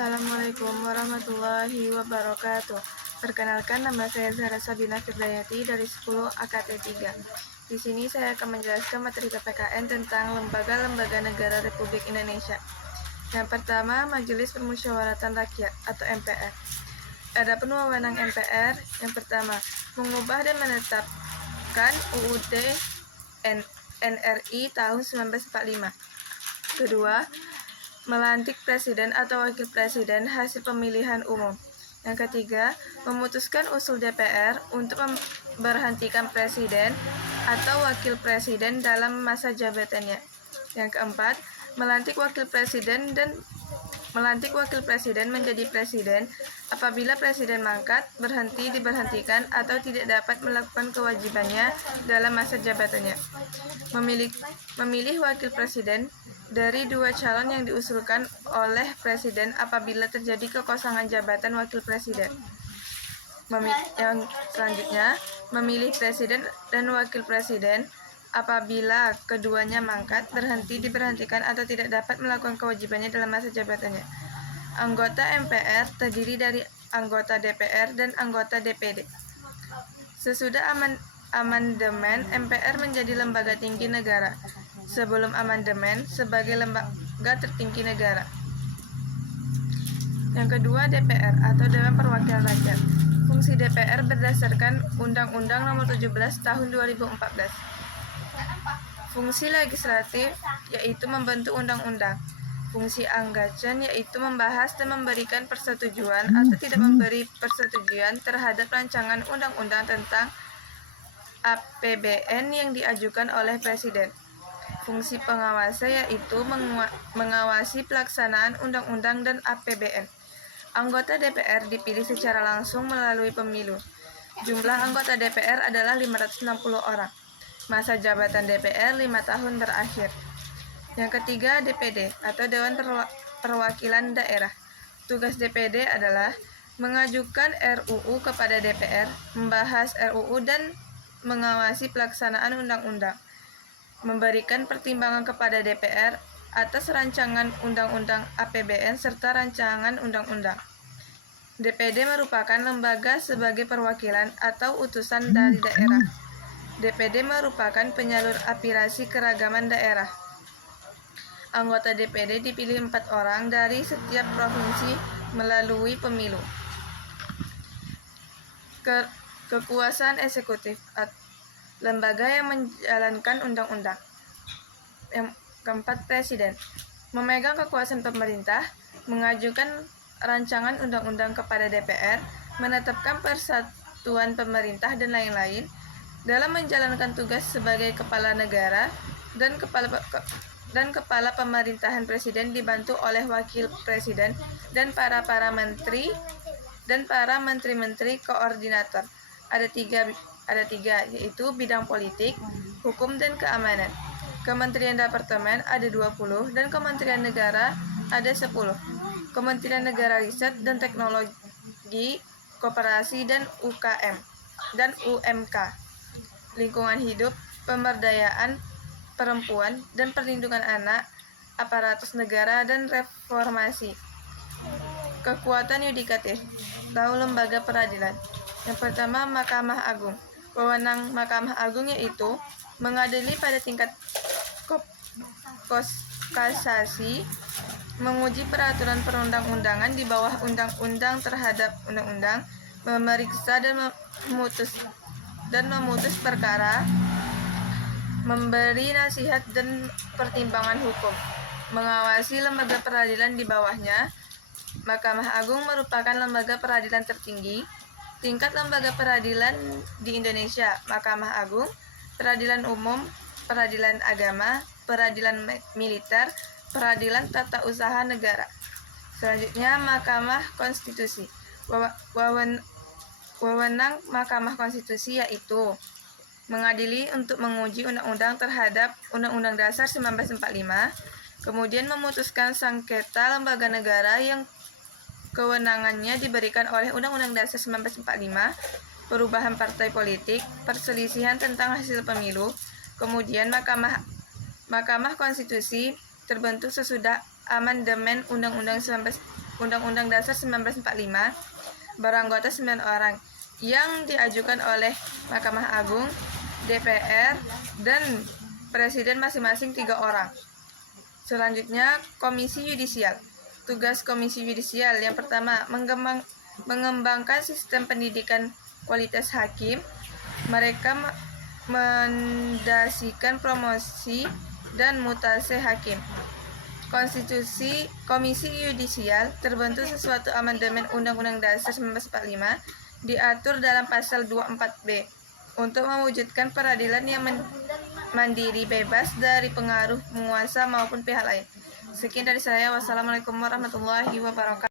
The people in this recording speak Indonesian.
Assalamualaikum warahmatullahi wabarakatuh. Perkenalkan, nama saya Zahra Sabina Firdayati dari 10 AKT 3. Di sini saya akan menjelaskan materi PPKN tentang lembaga-lembaga negara Republik Indonesia. Yang pertama, Majelis Permusyawaratan Rakyat atau MPR. Adapun wewenang MPR, yang pertama, mengubah dan menetapkan UUD NRI tahun 1945. Kedua, melantik presiden atau wakil presiden hasil pemilihan umum. Yang ketiga, memutuskan usul DPR untuk memberhentikan presiden atau wakil presiden dalam masa jabatannya. Yang keempat, melantik wakil presiden menjadi presiden apabila presiden mangkat, berhenti, diberhentikan, atau tidak dapat melakukan kewajibannya dalam masa jabatannya. Memilih wakil presiden dari dua calon yang diusulkan oleh presiden apabila terjadi kekosongan jabatan wakil presiden. Yang selanjutnya, memilih presiden dan wakil presiden apabila keduanya mangkat, berhenti, diberhentikan, atau tidak dapat melakukan kewajibannya dalam masa jabatannya. Anggota MPR terdiri dari anggota DPR dan anggota DPD. Sesudah amandemen, MPR menjadi lembaga tinggi negara. Sebelum amandemen, sebagai lembaga tertinggi negara. Yang kedua, DPR atau Dewan Perwakilan Rakyat. Fungsi DPR berdasarkan Undang-Undang Nomor 17 Tahun 2014. Fungsi legislatif yaitu membentuk undang-undang. Fungsi anggacan yaitu membahas dan memberikan persetujuan atau tidak memberi persetujuan terhadap rancangan undang-undang tentang APBN yang diajukan oleh Presiden. Fungsi pengawasan yaitu mengawasi pelaksanaan undang-undang dan APBN. Anggota DPR dipilih secara langsung melalui pemilu. Jumlah anggota DPR adalah 560 orang. Masa jabatan DPR 5 tahun berakhir. Yang ketiga, DPD atau Dewan Perwakilan Daerah. Tugas DPD adalah mengajukan RUU kepada DPR, membahas RUU dan mengawasi pelaksanaan undang-undang, memberikan pertimbangan kepada DPR atas rancangan undang-undang APBN serta rancangan undang-undang. DPD merupakan lembaga sebagai perwakilan atau utusan dari daerah. DPD merupakan penyalur aspirasi keragaman daerah. Anggota DPD dipilih 4 orang dari setiap provinsi melalui pemilu. Kekuasaan eksekutif, lembaga yang menjalankan undang-undang. Yang keempat, presiden memegang kekuasaan pemerintah, mengajukan rancangan undang-undang kepada DPR, menetapkan persatuan pemerintah dan lain-lain. Dalam menjalankan tugas sebagai kepala negara dan kepala pemerintahan, presiden dibantu oleh wakil presiden dan para menteri dan para menteri-menteri koordinator. Ada tiga, yaitu bidang politik, hukum, dan keamanan. Kementerian Departemen ada 20 dan Kementerian Negara ada 10. Kementerian Negara Riset dan Teknologi, Koperasi dan UKM dan UMK. Lingkungan hidup, pemberdayaan perempuan dan perlindungan anak, aparatus negara dan reformasi. Kekuatan yudikatif, tahu lembaga peradilan. Yang pertama, Mahkamah Agung. Wewenang Mahkamah Agung yaitu mengadili pada tingkat kasasi, menguji peraturan perundang-undangan di bawah undang-undang terhadap undang-undang, memeriksa dan memutus perkara, memberi nasihat dan pertimbangan hukum, mengawasi lembaga peradilan di bawahnya. Mahkamah Agung merupakan lembaga peradilan tertinggi. Tingkat lembaga peradilan di Indonesia: Mahkamah Agung, Peradilan Umum, Peradilan Agama, Peradilan Militer, Peradilan Tata Usaha Negara. Selanjutnya, Mahkamah Konstitusi. Wewenang Mahkamah Konstitusi yaitu mengadili untuk menguji undang-undang terhadap Undang-Undang Dasar 1945, kemudian memutuskan sengketa lembaga negara yang kewenangannya diberikan oleh Undang-Undang Dasar 1945, perubahan partai politik, perselisihan tentang hasil pemilu. Kemudian Mahkamah Konstitusi terbentuk sesudah amandemen Undang-Undang Undang-Undang Dasar 1945 beranggota 9 orang yang diajukan oleh Mahkamah Agung, DPR, dan Presiden masing-masing 3 orang. Selanjutnya, Komisi Yudisial. Tugas Komisi Yudisial yang pertama, mengembangkan sistem pendidikan kualitas hakim. Mereka mendasikan promosi dan mutasi hakim. Konstitusi Komisi Yudisial terbentuk sesuatu amandemen Undang-Undang Dasar 1945 diatur dalam pasal 24B untuk mewujudkan peradilan yang mandiri, bebas dari pengaruh penguasa maupun pihak lain. Sekian dari saya. Wassalamualaikum warahmatullahi wabarakatuh.